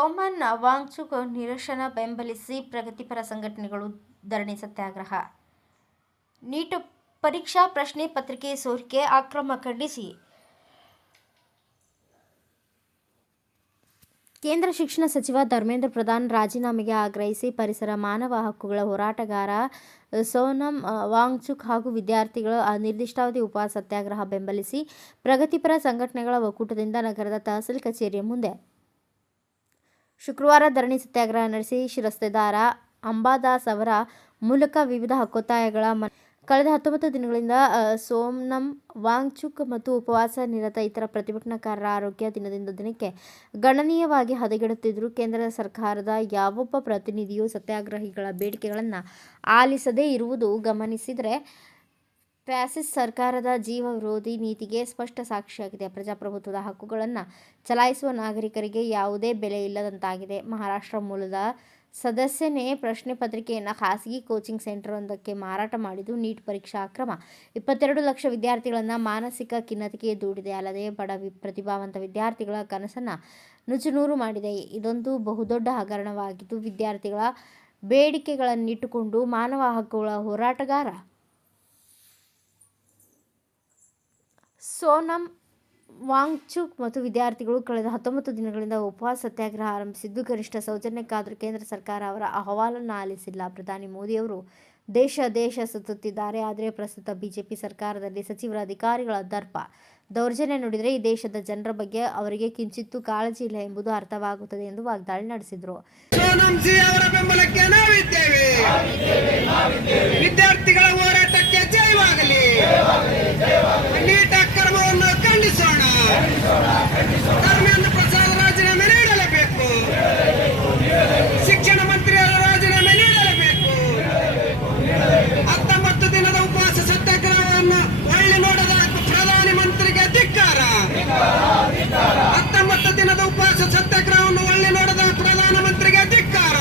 ಸೋಮನ್ ವಾಂಗ್ಚುಕ್ ನಿರಶನ ಬೆಂಬಲಿಸಿ ಪ್ರಗತಿಪರ ಸಂಘಟನೆಗಳು ಧರಣಿ ಸತ್ಯಾಗ್ರಹ. ನೀಟ್ ಪರೀಕ್ಷಾ ಪ್ರಶ್ನೆ ಪತ್ರಿಕೆ ಸೋರಿಕೆ ಅಕ್ರಮ ಖಂಡಿಸಿ ಕೇಂದ್ರ ಶಿಕ್ಷಣ ಸಚಿವ ಧರ್ಮೇಂದ್ರ ಪ್ರಧಾನ್ ರಾಜೀನಾಮೆಗೆ ಆಗ್ರಹಿಸಿ ಪರಿಸರ ಮಾನವ ಹಕ್ಕುಗಳ ಹೋರಾಟಗಾರ ಸೋನಮ್ ವಾಂಗ್ಚುಕ್ ಹಾಗೂ ವಿದ್ಯಾರ್ಥಿಗಳ ಅನಿರ್ದಿಷ್ಟಾವಧಿ ಉಪವಾಸ ಸತ್ಯಾಗ್ರಹ ಬೆಂಬಲಿಸಿ ಪ್ರಗತಿಪರ ಸಂಘಟನೆಗಳ ಒಕ್ಕೂಟದಿಂದ ನಗರದ ತಹಸೀಲ್ ಕಚೇರಿಯ ಮುಂದೆ ಶುಕ್ರವಾರ ಧರಣಿ ಸತ್ಯಾಗ್ರಹ ನಡೆಸಿ ಶಿರಸ್ತೇದಾರ ಅಂಬಾದಾಸ್ ಅವರ ಮೂಲಕ ವಿವಿಧ ಹಕ್ಕೊತ್ತಾಯಗಳ ಕಳೆದ 19 ದಿನಗಳಿಂದ ಸೋನಮ್ ವಾಂಗ್ಚುಕ್ ಮತ್ತು ಉಪವಾಸ ನಿರತ ಇತರ ಪ್ರತಿಭಟನಾಕಾರರ ಆರೋಗ್ಯ ದಿನದಿಂದ ದಿನಕ್ಕೆ ಗಣನೀಯವಾಗಿ ಹದಗೆಡುತ್ತಿದ್ದರೂ ಕೇಂದ್ರ ಸರ್ಕಾರದ ಯಾವೊಬ್ಬ ಪ್ರತಿನಿಧಿಯೂ ಸತ್ಯಾಗ್ರಹಿಗಳ ಬೇಡಿಕೆಗಳನ್ನು ಆಲಿಸದೇ ಇರುವುದು ಗಮನಿಸಿದರೆ ಫ್ಯಾಸಿಸ್ಟ್ ಸರ್ಕಾರದ ಜೀವ ವಿರೋಧಿ ನೀತಿಗೆ ಸ್ಪಷ್ಟ ಸಾಕ್ಷಿಯಾಗಿದೆ. ಪ್ರಜಾಪ್ರಭುತ್ವದ ಹಕ್ಕುಗಳನ್ನು ಚಲಾಯಿಸುವ ನಾಗರಿಕರಿಗೆ ಯಾವುದೇ ಬೆಲೆ ಇಲ್ಲದಂತಾಗಿದೆ. ಮಹಾರಾಷ್ಟ್ರ ಮೂಲದ ಸದಸ್ಯನೇ ಪ್ರಶ್ನೆ ಪತ್ರಿಕೆಯನ್ನು ಖಾಸಗಿ ಕೋಚಿಂಗ್ ಸೆಂಟರ್ವೊಂದಕ್ಕೆ ಮಾರಾಟ ಮಾಡಿದ್ದು ನೀಟ್ ಪರೀಕ್ಷಾ ಅಕ್ರಮ 22 ಲಕ್ಷ ವಿದ್ಯಾರ್ಥಿಗಳನ್ನು ಮಾನಸಿಕ ಖಿನ್ನತೆಗೆ ದೂಡಿದೆ. ಅಲ್ಲದೆ ಬಡ ಪ್ರತಿಭಾವಂತ ವಿದ್ಯಾರ್ಥಿಗಳ ಕನಸನ್ನು ನುಚ್ಚುನೂರು ಮಾಡಿದೆ. ಇದೊಂದು ಬಹುದೊಡ್ಡ ಹಗರಣವಾಗಿದ್ದು ವಿದ್ಯಾರ್ಥಿಗಳ ಬೇಡಿಕೆಗಳನ್ನಿಟ್ಟುಕೊಂಡು ಮಾನವ ಹಕ್ಕುಗಳ ಹೋರಾಟಗಾರ ಸೋನಮ್ ವಾಂಗ್ಚುಕ್ ಮತ್ತು ವಿದ್ಯಾರ್ಥಿಗಳು ಕಳೆದ 19 ದಿನಗಳಿಂದ ಉಪವಾಸ ಸತ್ಯಾಗ್ರಹ ಆರಂಭಿಸಿದ್ದು ಗರಿಷ್ಠ ಸೌಜನ್ಯಕ್ಕಾದರೂ ಕೇಂದ್ರ ಸರ್ಕಾರ ಅವರ ಅಹವಾಲನ್ನು ಆಲಿಸಿಲ್ಲ. ಪ್ರಧಾನಿ ಮೋದಿಯವರು ದೇಶ ಸುತ್ತುತ್ತಿದ್ದಾರೆ. ಆದರೆ ಪ್ರಸ್ತುತ ಬಿಜೆಪಿ ಸರ್ಕಾರದಲ್ಲಿ ಸಚಿವರ ಅಧಿಕಾರಿಗಳ ದರ್ಪ ದೌರ್ಜನ್ಯ ನೋಡಿದರೆ ಈ ದೇಶದ ಜನರ ಬಗ್ಗೆ ಅವರಿಗೆ ಕಿಂಚಿತ್ತೂ ಕಾಳಜಿ ಇಲ್ಲ ಎಂಬುದು ಅರ್ಥವಾಗುತ್ತದೆ ಎಂದು ವಾಗ್ದಾಳಿ ನಡೆಸಿದರು. ವಿದ್ಯಾರ್ಥಿಗಳ ಹೋರಾಟಕ್ಕೆ ಜಯವಾಗಲಿ. ನೀಟ್ ಅಕ್ರಮವನ್ನು ಖಂಡಿಸೋಣ. ಧರ್ಮೇಂದ್ರ ಪ್ರಸಾದ್ ರಾಜೀನಾಮೆ ನೀಡಲೇಬೇಕು. ಶಿಕ್ಷಣ ಮಂತ್ರಿಯವರ ರಾಜೀನಾಮೆ ನೀಡಲೇಬೇಕು. 19 ದಿನದ ಉಪವಾಸ ಸತ್ಯಾಗ್ರಹವನ್ನು ಒಳ್ಳೆ ನೋಡದ ಪ್ರಧಾನಿ ಮಂತ್ರಿಗೆ ಧಿಕ್ಕಾರ. 19 ದಿನದ ಉಪವಾಸ ಸತ್ಯಾಗ್ರಹವನ್ನು ಒಳ್ಳೆ ನೋಡದ ಪ್ರಧಾನಮಂತ್ರಿಗೆ ಧಿಕ್ಕಾರ.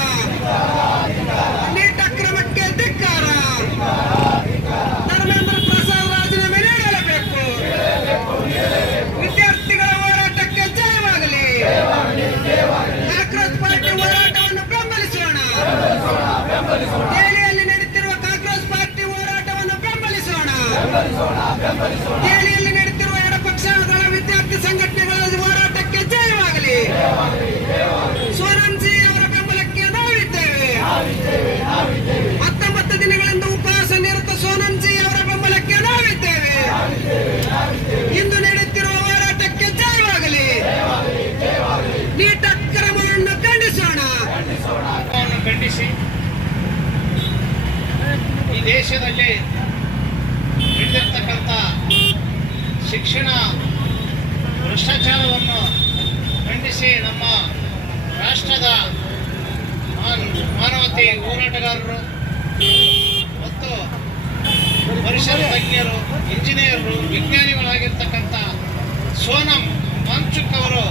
ನೀಟ್ ಅಕ್ರಮಕ್ಕೆ ಧಿಕ್ಕಾರ. ಧರ್ಮೇಂದ್ರ ಪ್ರಸಾದ್ ರಾಜೀನಾಮೆ ನೀಡಲೇಬೇಕು. ವಿದ್ಯಾರ್ಥಿಗಳ ಹೋರಾಟಕ್ಕೆ ಜಯವಾಗಲಿ. ಕಾಂಗ್ರೆಸ್ ಪಾರ್ಟಿ ಹೋರಾಟವನ್ನು ಬೆಂಬಲಿಸೋಣ. ದೆಹಲಿಯಲ್ಲಿ ನಡೆಯುತ್ತಿರುವ ಕಾಂಗ್ರೆಸ್ ಪಾರ್ಟಿ ಹೋರಾಟವನ್ನು ಬೆಂಬಲಿಸೋಣ. ದೆಹಲಿಯಲ್ಲಿ ನಡೆಯುತ್ತಿರುವ ಎಡಪಕ್ಷಗಳ ವಿದ್ಯಾರ್ಥಿ ಸಂಘಟನೆಗಳ ಹೋರಾಟಕ್ಕೆ ಜಯವಾಗಲಿ. ಸೋನಂಜಿ ಅವರ ಬೆಂಬಲಕ್ಕೆ ನಾವಿದ್ದೇವೆ. 19 ದಿನಗಳಿಂದ ಉಪವಾಸ ನಿರತ ಸೋನಂಜಿ ಅವರ ಬೆಂಬಲಕ್ಕೆ ನಾವಿದ್ದೇವೆ. ಇಂದು ನಡೆಯುತ್ತಿರುವ ಹೋರಾಟಕ್ಕೆ ಜಯವಾಗಲಿ. ನೀಟ್ ಅಕ್ರಮವನ್ನು ಖಂಡಿಸೋಣ. ಖಂಡಿಸಿ ಈ ದೇಶದಲ್ಲಿ ನಡೆದಿರ್ತಕ್ಕಂಥ ಶಿಕ್ಷಣ ಭ್ರಷ್ಟಾಚಾರವನ್ನು ಖಂಡಿಸಿ ನಮ್ಮ ರಾಷ್ಟ್ರದ ಮಾನವತೆ ಹೋರಾಟಗಾರರು ಮತ್ತು ಪರಿಸರ ತಜ್ಞರು, ಇಂಜಿನಿಯರು, ವಿಜ್ಞಾನಿಗಳಾಗಿರ್ತಕ್ಕಂಥ ಸೋನಮ್ ವಾಂಗ್ಚುಕ್ ಅವರು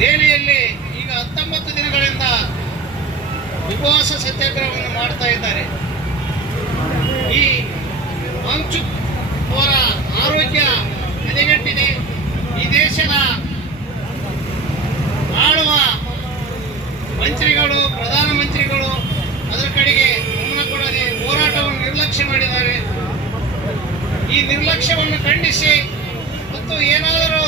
ದೆಹಲಿಯಲ್ಲಿ ಈಗ 19 ದಿನಗಳಿಂದ ಉಪವಾಸ ಸತ್ಯಾಗ್ರಹವನ್ನು ಮಾಡ್ತಾ ಇದ್ದಾರೆ. ಈ ವಾಂಗ್ಚುಕ್ ಅವರ ಆರೋಗ್ಯ ಹದಗೆಟ್ಟಿದೆ. ಈ ದೇಶದ ಆಳುವ ಮಂತ್ರಿಗಳು, ಪ್ರಧಾನಮಂತ್ರಿಗಳು ಅದರ ಕಡೆಗೆ ಗಮನ ಕೊಡದೆ ಹೋರಾಟವನ್ನು ನಿರ್ಲಕ್ಷ್ಯ ಮಾಡಿದ್ದಾರೆ. ಈ ನಿರ್ಲಕ್ಷ್ಯವನ್ನು ಖಂಡಿಸಿ ಮತ್ತು ಏನಾದರೂ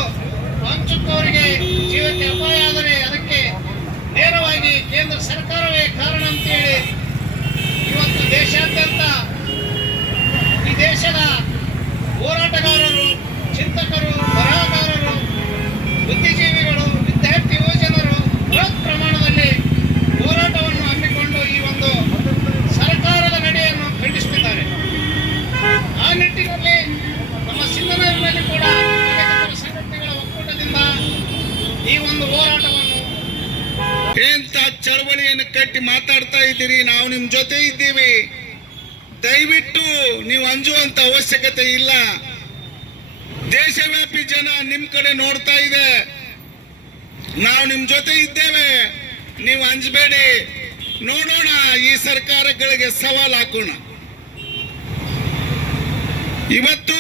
ವಾಂಗ್ಚುಕ್ ಅವರಿಗೆ ಜೀವಕ್ಕೆ ಅಪಾಯ ಆದರೆ ಅದಕ್ಕೆ ನೇರವಾಗಿ ಕೇಂದ್ರ ಸರ್ಕಾರವೇ ಕಾರಣ ಅಂತೇಳಿ ಇವತ್ತು ದೇಶಾದ್ಯಂತ ಈ ದೇಶದ ಹೋರಾಟಗಾರರು, ಚಿಂತಕರು, ಬರಹಗಾರರು, ಬುದ್ಧಿಜೀವಿಗಳು, ವಿದ್ಯಾರ್ಥಿ ಯುವಜನರು ಬೃಹತ್ ಪ್ರಮಾಣದಲ್ಲಿ ಹೋರಾಟವನ್ನು ಹಮ್ಮಿಕೊಂಡು ಈ ಒಂದು ಸರ್ಕಾರದ ನಡೆಯನ್ನು ಖಂಡಿಸುತ್ತಿದ್ದಾರೆ. ಆ ನಿಟ್ಟಿನಲ್ಲಿ ನಮ್ಮ ಸಿಂಧನೂರಿನಲ್ಲಿ ಕೂಡ ಸಂಘಟನೆಗಳ ಒಕ್ಕೂಟದಿಂದ ಈ ಒಂದು ಹೋರಾಟವನ್ನು ಎಂತ ಚಳವಳಿಯನ್ನು ಕಟ್ಟಿ ಮಾತಾಡ್ತಾ ಇದ್ದೀರಿ. ನಾವು ನಿಮ್ ಜೊತೆ ಇದ್ದೀವಿ. ದಯವಿಟ್ಟು ನೀವು ಅಂಜುವಂತ ಅವಶ್ಯಕತೆ ಇಲ್ಲ. ದೇಶವ್ಯಾಪಿ ಜನ ನಿಮ್ ಕಡೆ ನೋಡ್ತಾ ಇದೆ. ನಾವು ನಿಮ್ ಜೊತೆ ಇದ್ದೇವೆ. ನೀವು ಅಂಜಬೇಡಿ. ನೋಡೋಣ, ಈ ಸರ್ಕಾರಗಳಿಗೆ ಸವಾಲ್ ಹಾಕೋಣ. ಇವತ್ತು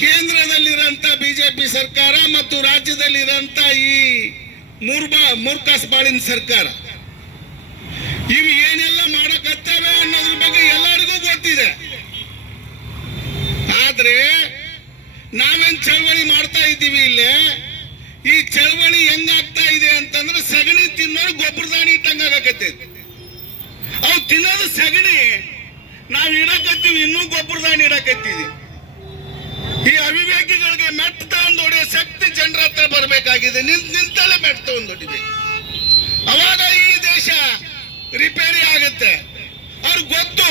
ಕೇಂದ್ರದಲ್ಲಿರೋಂಥ ಬಿಜೆಪಿ ಸರ್ಕಾರ ಮತ್ತು ರಾಜ್ಯದಲ್ಲಿರೋಂಥ ಈ ಮೂರ್ಖಾಸ್ ಬಾಳಿನ ಸರ್ಕಾರ ಇವು ಏನೆಲ್ಲ ಮಾಡಕತ್ತವೆ ಅನ್ನೋದ್ರ ಬಗ್ಗೆ ಎಲ್ಲರಿಗೂ ಗೊತ್ತಿದೆ. ಆದ್ರೆ ನಾವೇನ್ ಚಳವಳಿ ಮಾಡ್ತಾ ಇದ್ದೀವಿ ಇಲ್ಲೇ, ಈ ಚಳವಳಿ ಹೆಂಗಾಗ್ತಾ ಇದೆ ಅಂತಂದ್ರೆ ಸಗಣಿ ತಿನ್ನೋರು ಗೊಬ್ಬರದಾನಿ ಇಟ್ಟಂಗಾಗತ್ತೆ. ಅವು ತಿನ್ನೋದು ಸಗಣಿ, ನಾವು ಇಡಕತ್ತೀವಿ, ಇನ್ನೂ ಗೊಬ್ಬರದಾನಿ ಇಡಕತ್ತೀವಿ. ಈ ಅವಿವೇಕಿಗಳಿಗೆ ಮೆಟ್ಟ ತಗೊಂಡು ಹೊಡೆಯೋ ಶಕ್ತಿ ಜನರ ಹತ್ರ ಬರಬೇಕಾಗಿದೆ. ನಿಂತಲ್ಲೇ ಮೆಟ್ಟ ತಗೊಂಡು ಹೊಡಿಬೇಕು, ಅವಾಗ ಈ ದೇಶ ರಿಪೇರಿ ಆಗುತ್ತೆ. ಅವ್ರಿಗೆ ಗೊತ್ತು,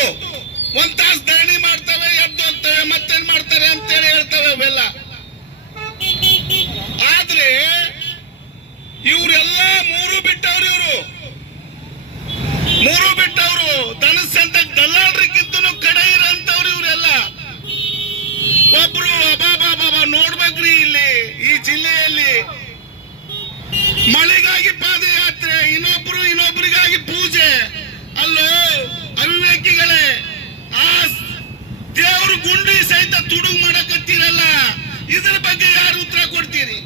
ಒಂದ್ ತಾಸು ಧರಣಿ ಮಾಡ್ತವೆ, ಎದ್ದು ಹೋಗ್ತವೆ, ಮತ್ತೇನ್ ಮಾಡ್ತಾರೆ ಅಂತೇಳಿ ಹೇಳ್ತವೆ ಅವೆಲ್ಲ. ಆದ್ರೆ ಇವರೆಲ್ಲ ಮೂರು ಬಿಟ್ಟವ್ರು, ಧನಸ್ಸಂತ ದಲ್ಲಾಳ್ರಿಗಿಂತನೂ ಕಡೆ ಇರೋಂಥವ್ರು ಇವರೆಲ್ಲ. ಒಬ್ರು ಅಬಾಬಾಬಾ ನೋಡ್ಬೇಕ್ರಿ, ಇಲ್ಲಿ ಈ ಜಿಲ್ಲೆಯಲ್ಲಿ ಮಳೆಗಾಗಿ ಪಾದಯಾತ್ರೆ, ಇನ್ನೊಬ್ರಿಗಾಗಿ ಪೂಜೆ. ಅಲ್ಲೋ ಅವಿವೇಕಿಗಳೇ, ಆ ದೇವ್ರ ಗುಂಡಿ ಸಹಿತ ತುಡುಗು ಮಾಡಕತ್ತೀರಲ್ಲ, ಇದ್ರ ಬಗ್ಗೆ ಯಾರು ಉತ್ತರ ಕೊಡ್ತೀರಿ?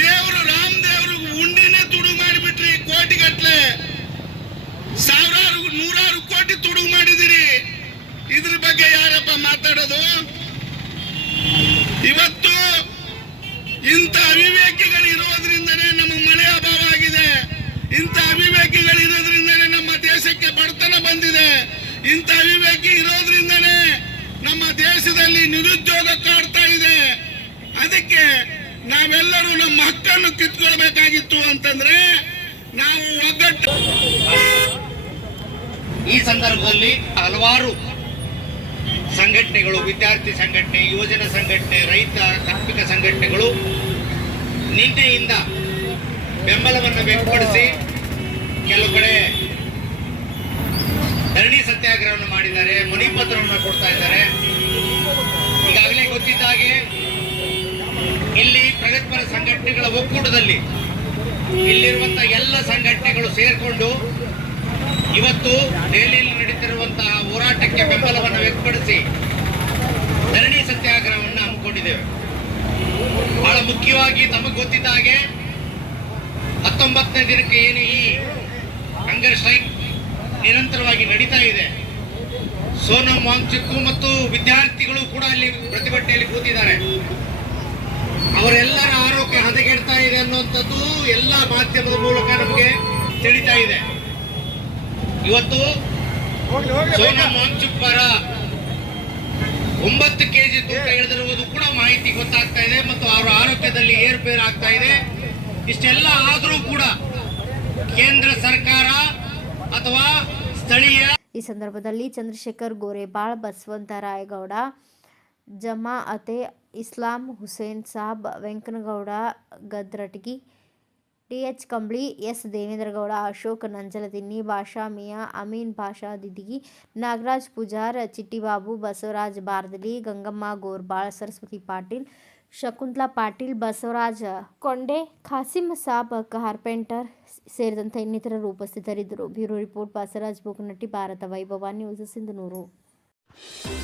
ದೇವರು ರಾಮದೇವ್ರ ಉಂಡಿನೇ ತುಡುಗು ಮಾಡಿಬಿಟ್ರಿ, ಕೋಟಿಗಟ್ಲೆ, ನೂರಾರು ಕೋಟಿ ತುಡುಗು ಮಾಡಿದಿರಿ. ಇದ್ರ ಬಗ್ಗೆ ಯಾರಪ್ಪ ಮಾತಾಡೋದು? ಇವತ್ತು ಇಂಥ ಅವಿವೇಕಿಗಳು ಇರೋದ್ರಿಂದನೇ ನಮಗೆ ಮಳೆ ಅಭಾವ ಆಗಿದೆ. ಇಂಥ ಅವಿವೇಕಿಗಳು ಇರೋದ್ರಿಂದನೇ ನಮ್ಮ ದೇಶಕ್ಕೆ ಬಡತನ ಬಂದಿದೆ. ಇಂಥ ಅವಿವೇಕಿ ಇರೋದ್ರಿಂದನೇ ನಮ್ಮ ದೇಶದಲ್ಲಿ ನಿರುದ್ಯೋಗ ಕಾಡ್ತಾ ಇದೆ. ಅದಕ್ಕೆ ನಾವೆಲ್ಲರೂ ನಮ್ಮ ಹಕ್ಕನ್ನು ಕಿತ್ಕೊಳ್ಬೇಕಾಗಿತ್ತು ಅಂತಂದ್ರೆ ನಾವು ಒಗ್ಗಟ್ಟು. ಈ ಸಂದರ್ಭದಲ್ಲಿ ಹಲವಾರು ಸಂಘಟನೆಗಳು, ವಿದ್ಯಾರ್ಥಿ ಸಂಘಟನೆ, ಯುವಜನ ಸಂಘಟನೆ, ರೈತ ಕಾರ್ಮಿಕ ಸಂಘಟನೆಗಳು ನಿನ್ನೆಯಿಂದ ಬೆಂಬಲವನ್ನು ವ್ಯಕ್ತಪಡಿಸಿ ಕೆಲವು ಕಡೆ ಧರಣಿ ಸತ್ಯಾಗ್ರಹವನ್ನು ಮಾಡಿದ್ದಾರೆ, ಮನವಿಪತ್ರವನ್ನು ಕೊಡ್ತಾ ಇದ್ದಾರೆ. ಈಗಾಗಲೇ ಗೊತ್ತಿದ್ದ ಹಾಗೆ ಇಲ್ಲಿ ಪ್ರಗತಿಪರ ಸಂಘಟನೆಗಳ ಒಕ್ಕೂಟದಲ್ಲಿ ಇಲ್ಲಿರುವಂತಹ ಎಲ್ಲ ಸಂಘಟನೆಗಳು ಸೇರಿಕೊಂಡು ಇವತ್ತು ದೆಹಲಿಯಲ್ಲಿ ನಡೀತಿರುವಂತಹ ಹೋರಾಟಕ್ಕೆ ಬೆಂಬಲವನ್ನು ವ್ಯಕ್ತಪಡಿಸಿ ಧರಣಿ ಸತ್ಯಾಗ್ರಹವನ್ನು ಹಮ್ಮಿಕೊಂಡಿದ್ದೇವೆ. ಬಹಳ ಮುಖ್ಯವಾಗಿ ತಮಗೆ ಗೊತ್ತಿದ್ದ ಹಾಗೆ 19ನೇ ದಿನಕ್ಕೆ ಏನು ಈ ಹಂಗರ್ ಸ್ಟ್ರೈಕ್ ನಿರಂತರವಾಗಿ ನಡೀತಾ ಇದೆ. ಸೋನಂ ವಾಂಗ್ಚುಕ್ ಮತ್ತು ವಿದ್ಯಾರ್ಥಿಗಳು ಕೂಡ ಅಲ್ಲಿ ಪ್ರತಿಭಟನೆಯಲ್ಲಿ ಕೂತಿದ್ದಾರೆ. ಅವರೆಲ್ಲರ ಆರೋಗ್ಯ ಹದಗೆಡ್ತಾ ಇದೆ ಅನ್ನುವಂಥದ್ದು ಎಲ್ಲ ಮಾಧ್ಯಮದ ಮೂಲಕ ನಮಗೆ ತಿಳಿತಾ ಇದೆ. ಇವತ್ತು ಸೋನಂ ವಾಂಗ್ಚುಕ್ ಪರ 9 kg ತೂಕ ಇಳಿದಿರುವುದು ಕೂಡ ಮಾಹಿತಿ ಗೊತ್ತಾಗ್ತಾ ಇದೆ ಮತ್ತು ಅವರ ಆರೋಗ್ಯದಲ್ಲಿ ಏರುಪೇರು ಆಗ್ತಾ ಇದೆ. ಇಷ್ಟೆಲ್ಲ ಆದರೂ ಕೂಡ ಕೇಂದ್ರ ಸರ್ಕಾರ ಅಥವಾ ಸ್ಥಳೀಯ ಈ ಸಂದರ್ಭದಲ್ಲಿ ಚಂದ್ರಶೇಖರ್ ಗೋರೆಬಾಳ್, ಬಸವಂತ ರಾಯಗೌಡ, ಜಮಾಅತೆ ಇಸ್ಲಾಂ, ಹುಸೇನ್ ಸಾಬ್, ವೆಂಕನಗೌಡ ಗದ್ರಟಗಿ, ಟಿ.ಎಚ್. ಕಂಬ್ಳಿ, ಎಸ್. ದೇವೇಂದ್ರಗೌಡ, ಅಶೋಕ್ ನಂಜಲದಿನ್ನಿ, ಭಾಷಾ ಮಿಯಾ, ಅಮೀನ್ ಭಾಷಾ ದಿದಿಗಿ, ನಾಗರಾಜ್ ಪೂಜಾರ್, ಚಿಟ್ಟಿಬಾಬು, ಬಸವರಾಜ್ ಬಾರ್ದಲಿ, ಗಂಗಮ್ಮ ಗೋರ್ಬಾಳ್, ಸರಸ್ವತಿ ಪಾಟೀಲ್, ಶಕುಂತಲಾ ಪಾಟೀಲ್, ಬಸವರಾಜ ಕೊಂಡೆ, ಖಾಸಿಂ ಸಾಬ್ ಕಾರ್ಪೆಂಟರ್ ಸೇರಿದಂತೆ ಇನ್ನಿತರರು ಉಪಸ್ಥಿತರಿದ್ದರು. ಬ್ಯೂರೋ ರಿಪೋರ್ಟ್, ಬಸವರಾಜ್ ಬೋಕನಟ್ಟಿ, ಭಾರತ ವೈಭವ news, Sindhanur.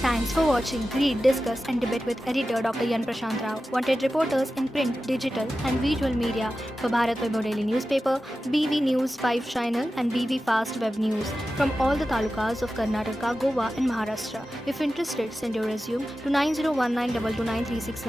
Thanks for watching. Read, discuss and debate with editor Dr. Yan Prashant Rao. Wanted reporters in print, digital and visual media for Bharat Vaibhav Daily Newspaper, BV News 5 Channel and BV Fast Web News from all the talukas of Karnataka, Goa and Maharashtra. If interested, send your resume to 9019229369.